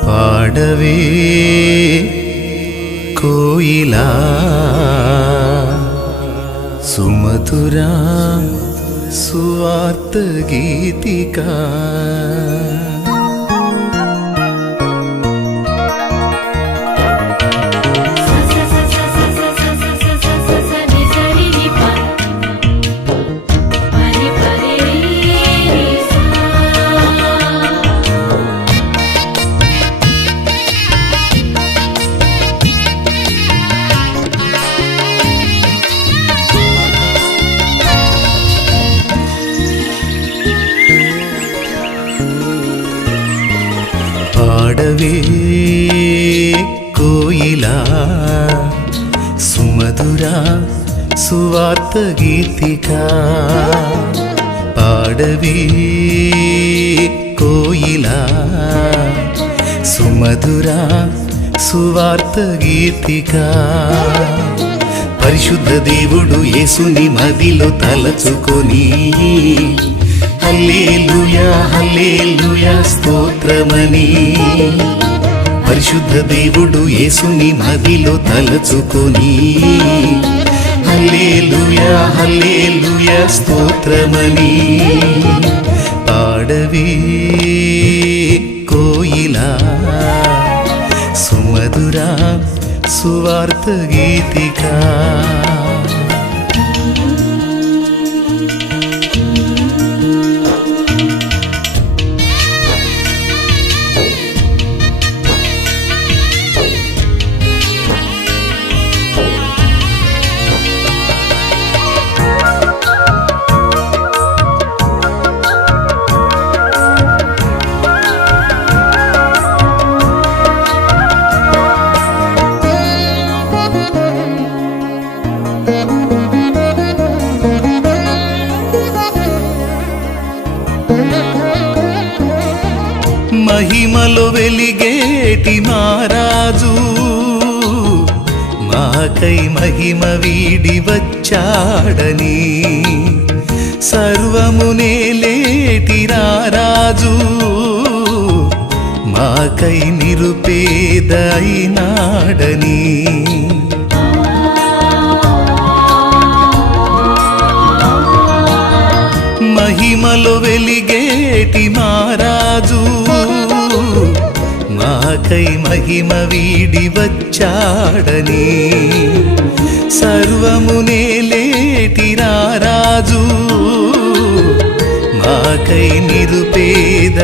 పాడవే కోయిలా సుమధురా సువార్త గీతికా పాడవే కోయిలా సుమధురా సువార్త గీతికా పాడవే కోయిలా సుమధురా సువార్త గీతికా పరిశుద్ధ దేవుడు యేసుని మదిలో తలచుకొని హల్లేలుయా హల్లేలుయా స్తోత్రమని. పరిశుద్ధ దేవుడు యేసుని మదిలో తలచుకొని. హల్లేలుయా హల్లేలుయా స్తోత్రమని. పాడవే కోయిలా సుమధురా సువార్త గీతికా. మహిమలు వెలిగేటి మారాజు మాకై మహిమ వీడి వచ్చాడని సర్వమునే లేటి రారాజు. మాకై నిరుపేదైనాడని మహిమలు వెలిగేటి మారాజు మాకై మహిమ వీడి వచ్చాడని. సర్వమునే లేటి రారాజు మాకై నిరుపేదైనాడని.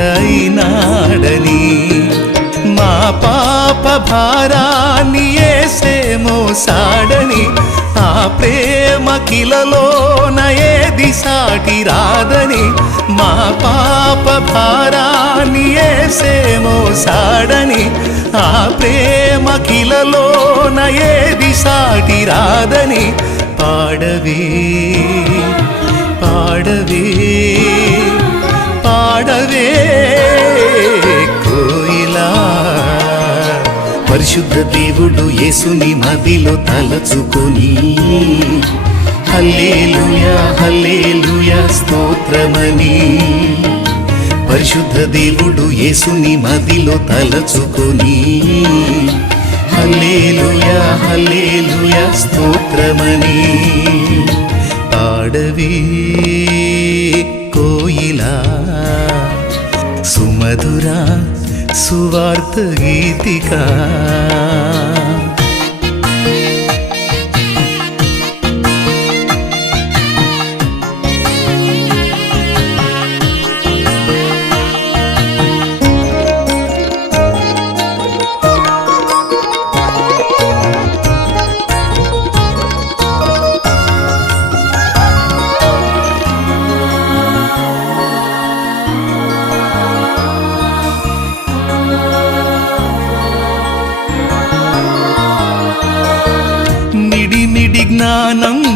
మా పాప భారాన్ని ఏసే మోసాడని. ఆ ప్రేమ కిలలోన ఏది సాటి రాదని. మా పాప భారా భారాన్ని ఏసేమో సాడని ఆ ప్రేమ కిలలోన ఏది సాటి రాదని పాడవే పాడవే పాడవే కోయిలా. పరిశుద్ధ దేవుడు యేసుని మదిలో తలచుకొని హల్లేలుయా హల్లేలుయా స్తోత్రమని. పరిశుద్ధ దేవుడు యేసుని మదిలో తలచుకొని. హల్లేలుయా హల్లేలుయా స్తోత్రమని. పాడవే కోయిలా. సుమధురా సువార్త గీతికా.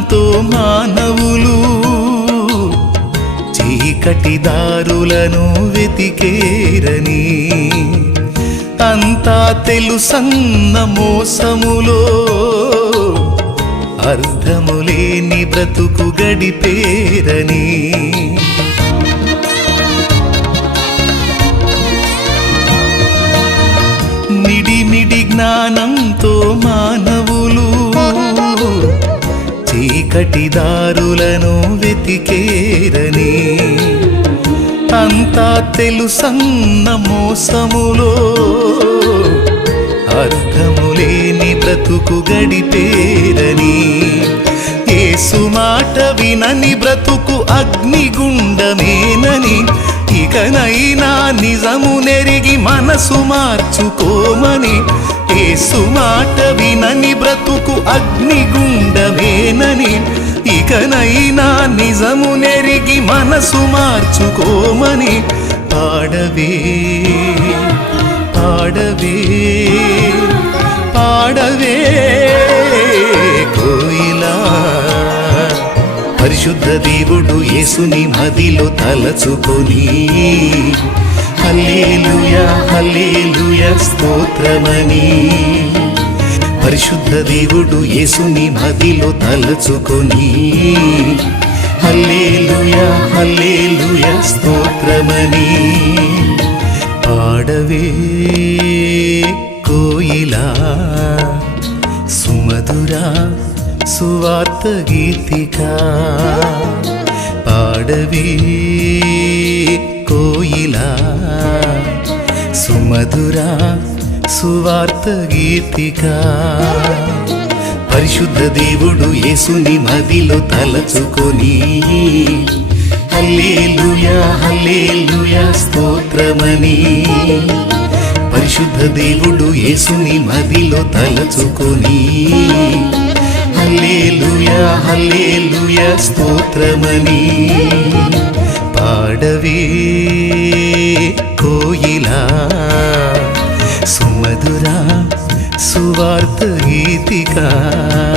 జ్ఞానంతో మానవులు చీకటిదారులను వెతికేరని అంతా తెలుసన్న మోసములో అర్థములేని బ్రతుకు గడిపేరని. మిడిమిడి జ్ఞానంతో మానవులు కటిదారులను వెతికేరని. అంతా తెలుసన్న మోసములో అర్థములేని బ్రతుకు గడిపేరని. ఏసు మాట వినని బ్రతుకు అగ్నిగుండమేనని. ఇకనైనా నిజము నెరిగి మనసు మార్చుకోమని. ఏసు మాట వినని బ్రతుకు అగ్నిగుండమేనని ఇకనైనా నిజము నెరిగి మనసు మార్చుకోమని పాడవే పాడవే పాడవే కోయిలా. పరిశుద్ధ దేవుడు యేసుని మదిలో తలచుకొని హల్లేలుయ హల్లేలుయ స్తోత్రమని పరిశుద్ధ దేవుడు యేసుని మదిలో తలచుకొని. హల్లేలుయా హల్లేలుయా స్తోత్రమని. పాడవే కోయిలా సుమధురా సువార్త గీతికా. పాడవే కోయిలా సుమధురా సువార్త గీతిక పరిశుద్ధ దేవుడు యేసుని మదిలో తలచుకొని. హల్లేలుయా హల్లేలుయా స్తోత్రమని. పరిశుద్ధ దేవుడు యేసుని మదిలో తలచుకొని. హల్లేలుయా హల్లేలుయా స్తోత్రమని. పాడవే కోయిలా. సుమధురా సువార్త గీతికా ఆ